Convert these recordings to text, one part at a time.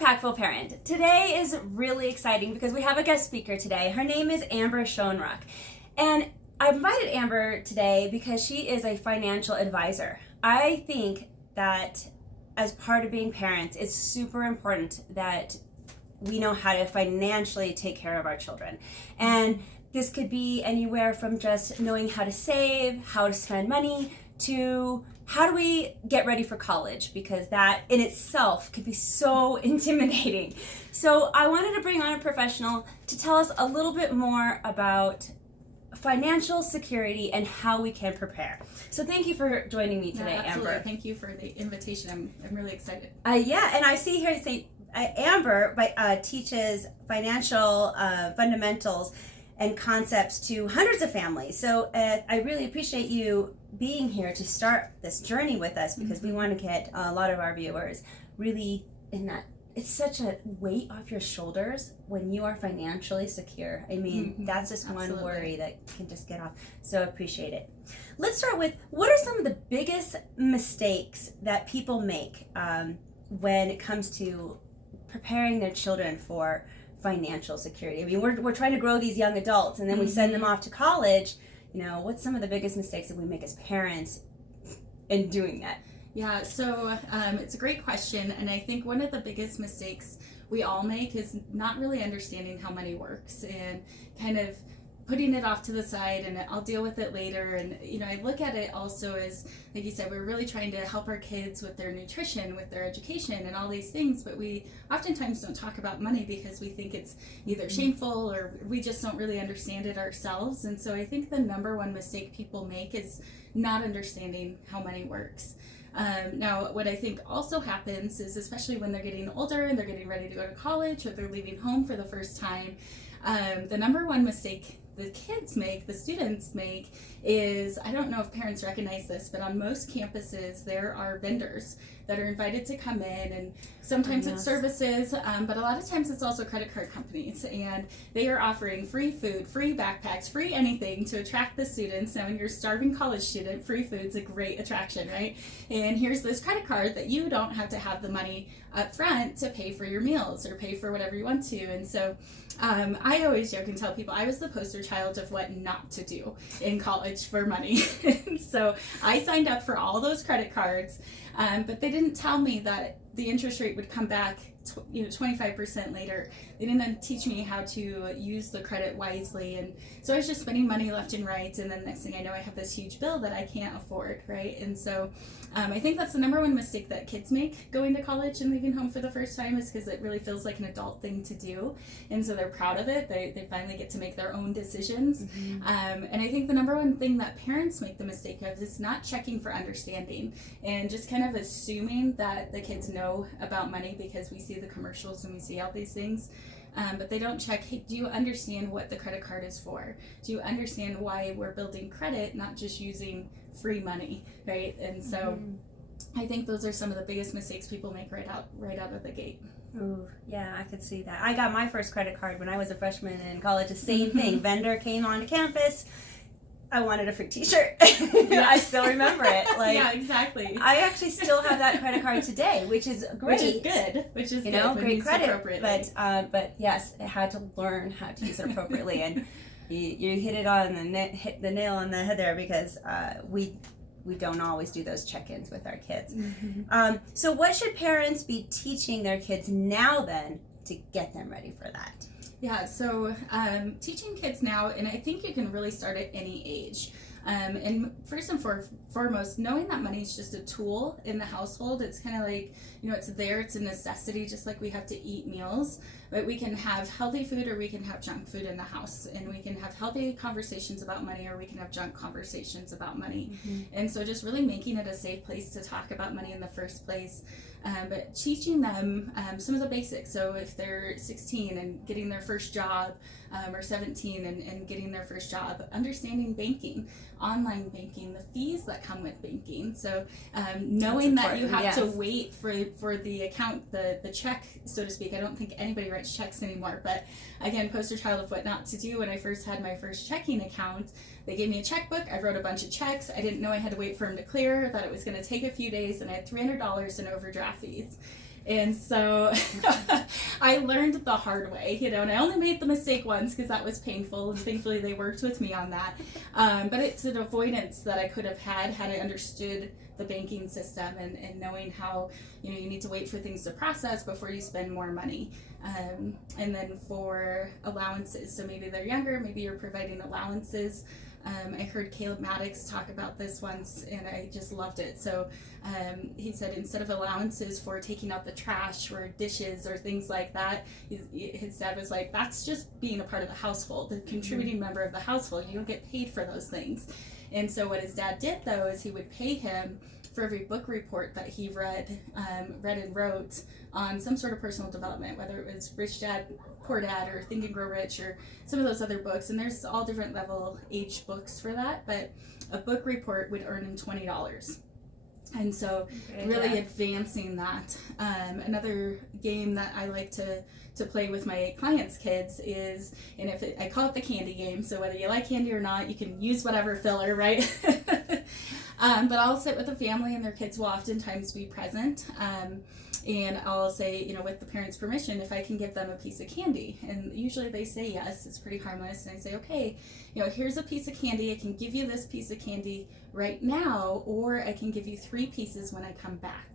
Impactful Parent. Today is really exciting because we have a guest speaker today. Her name is Amber Schoenrock. And I invited Amber today because she is a financial advisor. I think that as part of being parents, it's super important that we know how to financially take care of our children. And this could be anywhere from just knowing how to save, how to spend money, to how do we get ready for college, because that in itself could be so intimidating. So I wanted to bring on a professional to tell us a little bit more about financial security and how we can prepare. So thank you for joining me today, absolutely. Amber. Thank you for the invitation. I'm really excited. Yeah, and I see here to say Amber teaches financial fundamentals and concepts to hundreds of families. So I really appreciate you being here to start this journey with us, because we want to get a lot of our viewers really in that. It's such a weight off your shoulders when you are financially secure. I mean, that's just one worry that can just get off. So I appreciate it. Let's start with, what are some of the biggest mistakes that people make when it comes to preparing their children for financial security? I mean, we're trying to grow these young adults, and then we send them off to college. You know, what's some of the biggest mistakes that we make as parents in doing that? Yeah, so it's a great question, and I think one of the biggest mistakes we all make is not really understanding how money works and kind of putting it off to the side and I'll deal with it later. And I look at it also as, like you said, we're really trying to help our kids with their nutrition, with their education and all these things, but we oftentimes don't talk about money because we think it's either shameful or we just don't really understand it ourselves. And so I think the number one mistake people make is not understanding how money works. Now, what I think also happens is, especially when they're getting older and they're getting ready to go to college or they're leaving home for the first time, the number one mistake the kids make, the students make, is, I don't know if parents recognize this, but on most campuses there are vendors that are invited to come in, and sometimes it's services, but a lot of times it's also credit card companies, and they are offering free food, free backpacks, free anything to attract the students. Now, when you're a starving college student, free food's a great attraction, right? And here's this credit card that you don't have to have the money up front to pay for your meals or pay for whatever you want to. And so I always joke and tell people I was the poster child of what not to do in college for money. So I signed up for all those credit cards, but they didn't tell me that the interest rate would come back 25% later. They didn't teach me how to use the credit wisely, and so I was just spending money left and right, and then next thing I know I have this huge bill that I can't afford, right? And so I think that's the number one mistake that kids make going to college and leaving home for the first time, is because it really feels like an adult thing to do, and so they're proud of it. They finally get to make their own decisions. And I think the number one thing that parents make the mistake of is not checking for understanding and just kind of assuming that the kids know about money because we see the commercials and we see all these things, but they don't check, hey, do you understand what the credit card is for? Do you understand why we're building credit, not just using free money, right? And so I think those are some of the biggest mistakes people make right out of the gate. Ooh, yeah, I could see that. I got my first credit card when I was a freshman in college. The same thing. Vendor came onto campus. I wanted a free t-shirt. I still remember it. Yeah, exactly. I actually still have that credit card today, which is great. Which is good. Great credit. But yes, I had to learn how to use it appropriately, and you hit it on hit the nail on the head there, because we don't always do those check-ins with our kids. So what should parents be teaching their kids now then to get them ready for that? Yeah, so teaching kids now, and I think you can really start at any age. And first and foremost, knowing that money is just a tool in the household. It's kind of like, it's there, it's a necessity, just like we have to eat meals. But we can have healthy food or we can have junk food in the house. And we can have healthy conversations about money or we can have junk conversations about money. And so just really making it a safe place to talk about money in the first place. But teaching them some of the basics. So if they're 16 and getting their first job, or 17 and getting their first job, understanding banking, online banking, the fees that come with banking. So knowing that you have to wait for the account, the check, so to speak. I don't think anybody writes checks anymore, but again, poster child of what not to do. When I first had my first checking account, they gave me a checkbook. I wrote a bunch of checks. I didn't know I had to wait for them to clear, that it was going to take a few days, and I had $300 in overdraft fees. And so I learned the hard way, and I only made the mistake once because that was painful, and thankfully they worked with me on that. But it's an avoidance that I could have had I understood the banking system and knowing how, you need to wait for things to process before you spend more money. And then for allowances, so maybe they're younger, maybe you're providing allowances. I heard Caleb Maddox talk about this once, and I just loved it. So he said instead of allowances for taking out the trash or dishes or things like that, his dad was like, that's just being a part of the household, a contributing member of the household. You don't get paid for those things. And so what his dad did, though, is he would pay him for every book report that he read and wrote on some sort of personal development, whether it was Rich Dad, Poor Dad, or Think and Grow Rich, or some of those other books. And there's all different level age books for that, but a book report would earn him $20. And so really advancing that. Another game that I like to play with my clients' kids is, and I call it the candy game, so whether you like candy or not, you can use whatever filler, right? But I'll sit with the family, and their kids will oftentimes be present. And I'll say, with the parents' permission, if I can give them a piece of candy. And usually they say yes, it's pretty harmless. And I say, okay, here's a piece of candy. I can give you this piece of candy right now, or I can give you 3 pieces when I come back.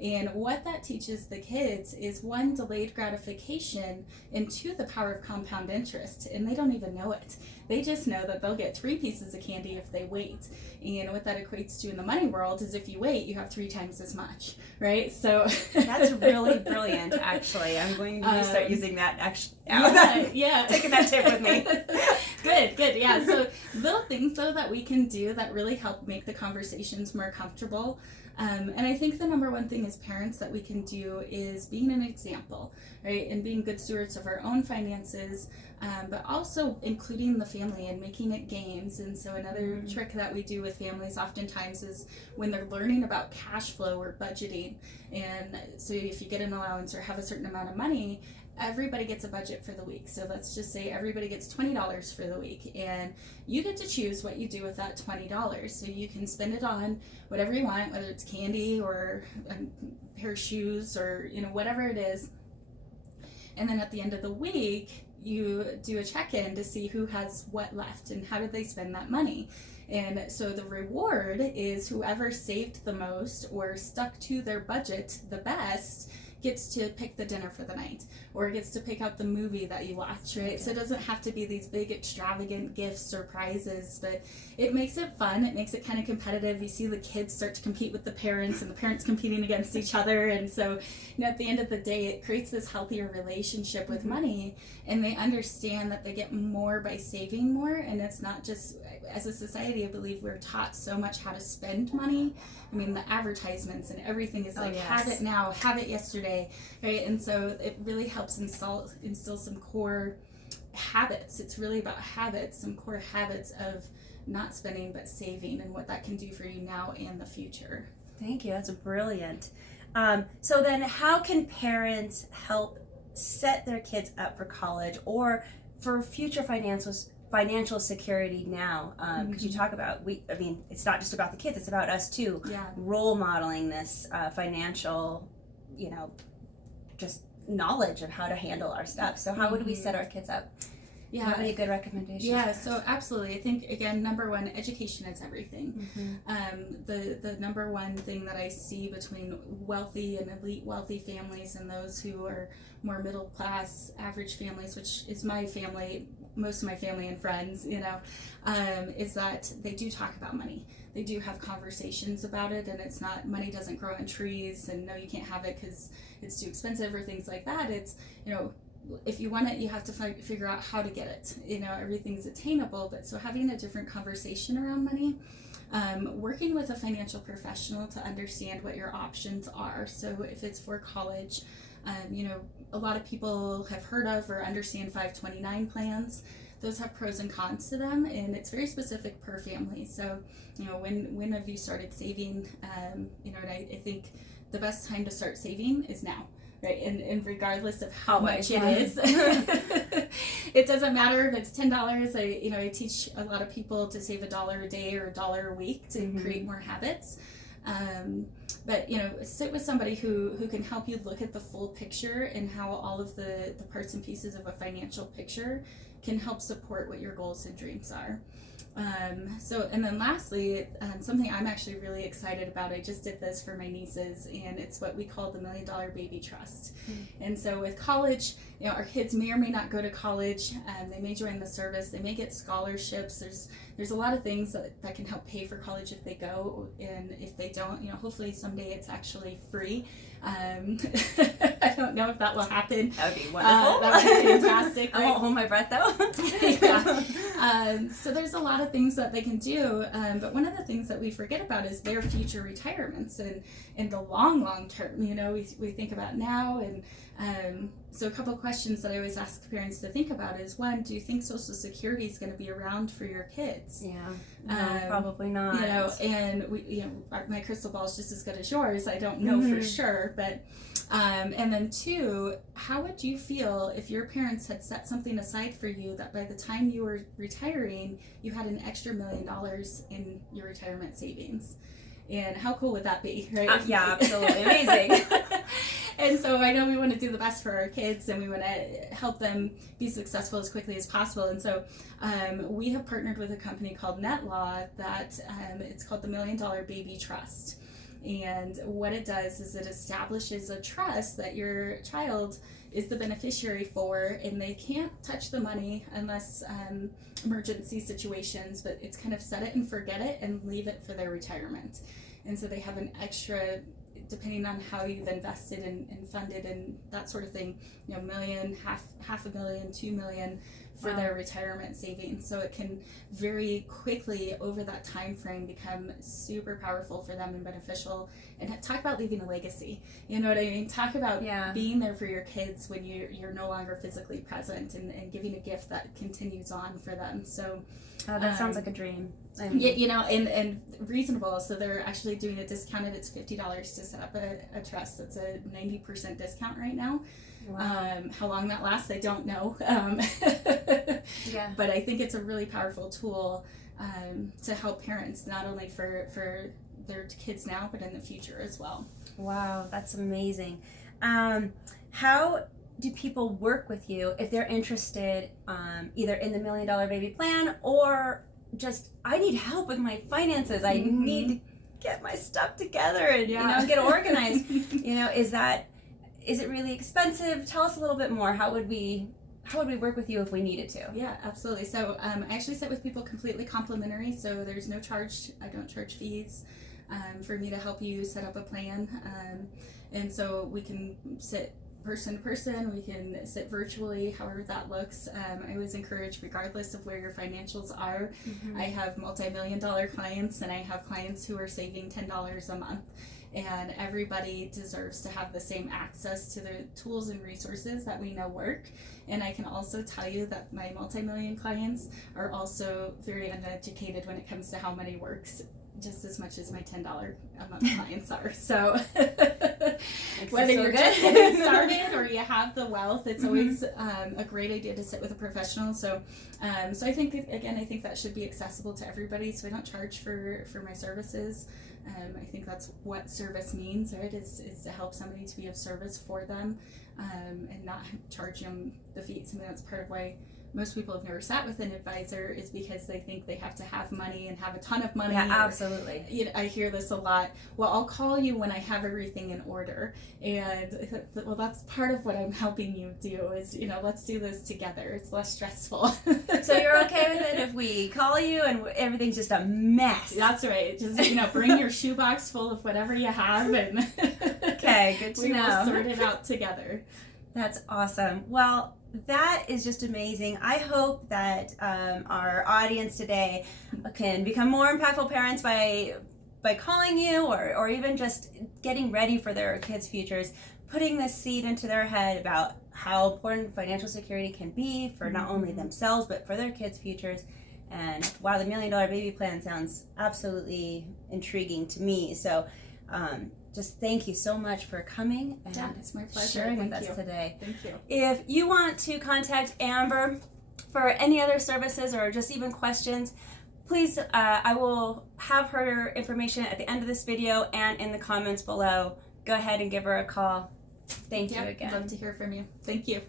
And what that teaches the kids is 1, delayed gratification, and 2, the power of compound interest. And they don't even know it. They just know that they'll get 3 pieces of candy if they wait. And what that equates to in the money world is if you wait, you have 3 times as much, right? So that's really brilliant, actually. I'm going to start using that Yeah. Taking that tip with me. Good. Yeah. So little things, though, that we can do that really help make the conversations more comfortable. And I think the number one thing as parents that we can do is being an example, right? And being good stewards of our own finances, but also including the family and making it games. And so another trick that we do with families oftentimes is when they're learning about cash flow or budgeting. And so if you get an allowance or have a certain amount of money, everybody gets a budget for the week. So let's just say everybody gets $20 for the week, and you get to choose what you do with that $20. So you can spend it on whatever you want, whether it's candy or a pair of shoes or whatever it is. And then at the end of the week, you do a check-in to see who has what left and how did they spend that money. And so the reward is whoever saved the most or stuck to their budget the best gets to pick the dinner for the night, or gets to pick out the movie that you watch, right? Okay. So it doesn't have to be these big extravagant gifts or prizes, but it makes it fun. It makes it kind of competitive. You see the kids start to compete with the parents, and the parents competing against each other. And so, at the end of the day, it creates this healthier relationship with money, and they understand that they get more by saving more. And it's not just, as a society, I believe we're taught so much how to spend money. I mean, the advertisements and everything is have it now, have it yesterday, right? And so it really helps instill some core habits. It's really about habits, some core habits of not spending but saving, and what that can do for you now and the future. Thank you. That's brilliant. So then how can parents help set their kids up for college or for future financial security now? Because you talk about, it's not just about the kids, it's about us too. Yeah. Role modeling this financial, just knowledge of how to handle our stuff. So how would we set our kids up? Yeah. Do you have any good recommendations? Yeah, so absolutely. I think, again, number one, education is everything. The number one thing that I see between wealthy and elite wealthy families and those who are more middle class, average families, which is my family, most of my family and friends, is that they do talk about money. They do have conversations about it, and it's not, money doesn't grow on trees, and no, you can't have it because it's too expensive or things like that. It's, if you want it, you have to figure out how to get it. Everything's attainable, but so having a different conversation around money, working with a financial professional to understand what your options are. So if it's for college, a lot of people have heard of or understand 529 plans. Those have pros and cons to them, and it's very specific per family. So, when have you started saving? And I think the best time to start saving is now, right? And regardless of how much it is, it doesn't matter if it's $10. I teach a lot of people to save $1 a day or $1 a week to create more habits. but sit with somebody who can help you look at the full picture and how all of the parts and pieces of a financial picture can help support what your goals and dreams are. And then lastly, something I'm actually really excited about, I just did this for my nieces, and it's what we call the $1 Million Baby Trust. And so with college, our kids may or may not go to college, they may join the service, they may get scholarships, there's a lot of things that can help pay for college if they go, and if they don't, hopefully someday it's actually free. I don't know if that will happen. That would be wonderful. That would be fantastic. I won't hold my breath though. Yeah. So there's a lot of things that they can do, but one of the things that we forget about is their future retirements and in the long term. We think about now, and so a couple of questions that I always ask parents to think about is, one, do you think Social Security is going to be around for your kids? Yeah, no, probably not. And my crystal ball is just as good as yours. I don't know for sure, but and then two, how would you feel if your parents had set something aside for you that by the time you were retiring, you had an extra $1 million in your retirement savings? And how cool would that be, right? Yeah, absolutely amazing. And so I know we want to do the best for our kids, and we want to help them be successful as quickly as possible. And so we have partnered with a company called NetLaw that it's called the $1 Million Baby Trust. And what it does is it establishes a trust that your child is the beneficiary for, and they can't touch the money unless emergency situations, but it's kind of set it and forget it and leave it for their retirement. And so they have an extra, depending on how you've invested and funded and that sort of thing, $1 million, half a million, $2 million for their retirement savings. So it can very quickly over that time frame become super powerful for them and beneficial. And talk about leaving a legacy. You know what I mean? Talk about being there for your kids when you're no longer physically present, and giving a gift that continues on for them. So that sounds like a dream. And reasonable. So they're actually doing a discounted, it's $50 to set up a trust. That's a 90% discount right now. Wow. How long that lasts, I don't know. But I think it's a really powerful tool to help parents, not only for their kids now, but in the future as well. Wow, that's amazing. How do people work with you if they're interested either in the $1 Million Baby Plan, or just, I need help with my finances, I need to get my stuff together and get organized? Is it really expensive? Tell us a little bit more. How would we work with you if we needed to? Yeah, absolutely. So I actually sit with people completely complimentary, so there's no charge. I don't charge fees for me to help you set up a plan. And so we can sit person to person, we can sit virtually, however that looks. I always encourage, regardless of where your financials are, I have multi-million-dollar clients, and I have clients who are saving $10 a month. And everybody deserves to have the same access to the tools and resources that we know work. And I can also tell you that my multi-million clients are also very uneducated when it comes to how money works, just as much as my $10 a month clients are. So whether you're just getting started or you have the wealth, it's always a great idea to sit with a professional. So I think, again, that should be accessible to everybody. So I don't charge for my services. I think that's what service means, right? Is to help somebody to be of service for them, and not charge them the fees. I mean, that's part of why most people have never sat with an advisor, is because they think they have to have money and have a ton of money. Yeah, absolutely. I hear this a lot. Well, I'll call you when I have everything in order. And well, that's part of what I'm helping you do is, let's do this together. It's less stressful. So you're okay with it if we call you and everything's just a mess? That's right. Just, bring your shoebox full of whatever you have, and okay, good to know. We will sort it out together. That's awesome. Well, that is just amazing. I hope that our audience today can become more impactful parents by calling you, or even just getting ready for their kids' futures, putting this seed into their head about how important financial security can be for not only themselves but for their kids' futures. And wow, the $1 Million Baby Plan sounds absolutely intriguing to me. So just thank you so much for coming and it's my pleasure. Sharing with us today. Thank you. If you want to contact Amber for any other services or just even questions, please, I will have her information at the end of this video and in the comments below. Go ahead and give her a call. Thank you again. Love to hear from you. Thank you.